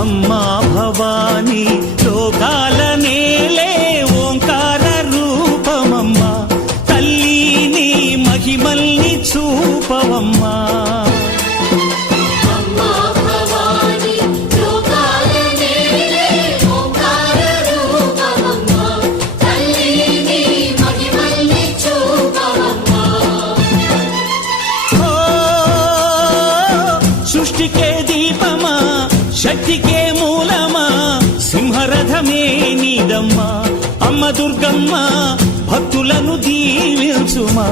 అమ్మా భవానీ లోకాల నేలే ఓంకార రూపమమ్మా తల్లి మహిమల్ని చూపవమ్మా సృష్టికే దీపమా శక్తికే మూలమా సింహరథమే నీదమ్మా అమ్మ దుర్గమ్మ భక్తులను దీవించుమా